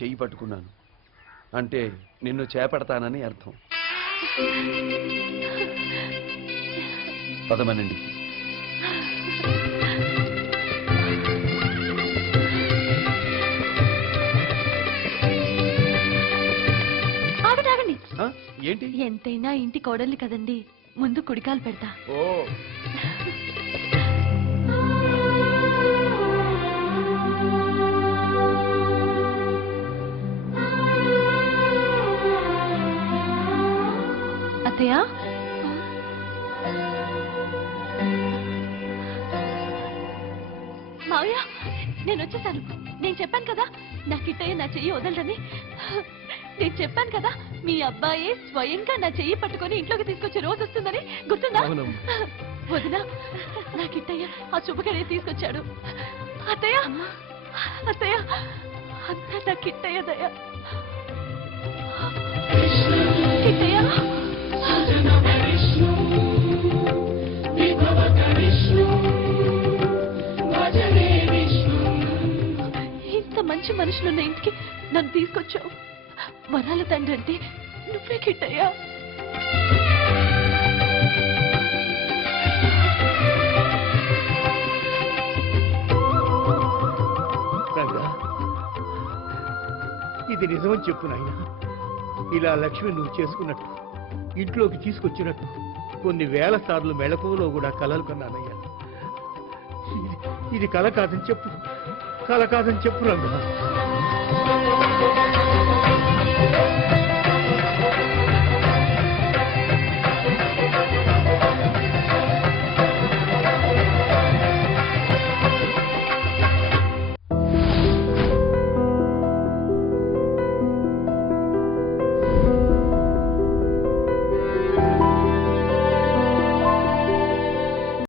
చెయ్యి పట్టుకున్నాను అంటే నిన్ను చేపడతానని అర్థం. పదమనండి. ఆగండి. ఏంటి? ఎంతైనా ఇంటి కోడల్ని కదండి, ముందు కుడికాలు పెడతా. ఓ అత్తయ్య, మావయ్య నేను వచ్చేసాను. నేను చెప్పాను కదా నా కిట్టయ్య నా చెయ్యి వదలదని. నేను చెప్పాను కదా మీ అబ్బాయి స్వయంగా నా చెయ్యి పట్టుకొని ఇంట్లోకి తీసుకొచ్చే రోజు వస్తుందని. గుర్తుందా? వదినా, నా కిట్టయ్య ఆ శుభకర్య తీసుకొచ్చాడు. అత్తయ్య అత్తయ్య, అంతా నా కిట్టయ్య దయ. కిట్టయ్య ఇంత మంచి మనుషులున్న ఇంటికి నన్ను తీసుకొచ్చావు. వరాల తండ్రి అంటే నువ్వే కిట్టయ్యా. ఇది నిజమని చెప్పు నాయన. ఇలా లక్ష్మి నువ్వు చేసుకున్నట్టు ఇంట్లోకి తీసుకొచ్చినట్టు కొన్ని వేల సార్లు మెళకువలో కూడా కలలు కన్నానయ్యా. ఇది కల కాదని చెప్పు, కల కాదని చెప్పు రంగా.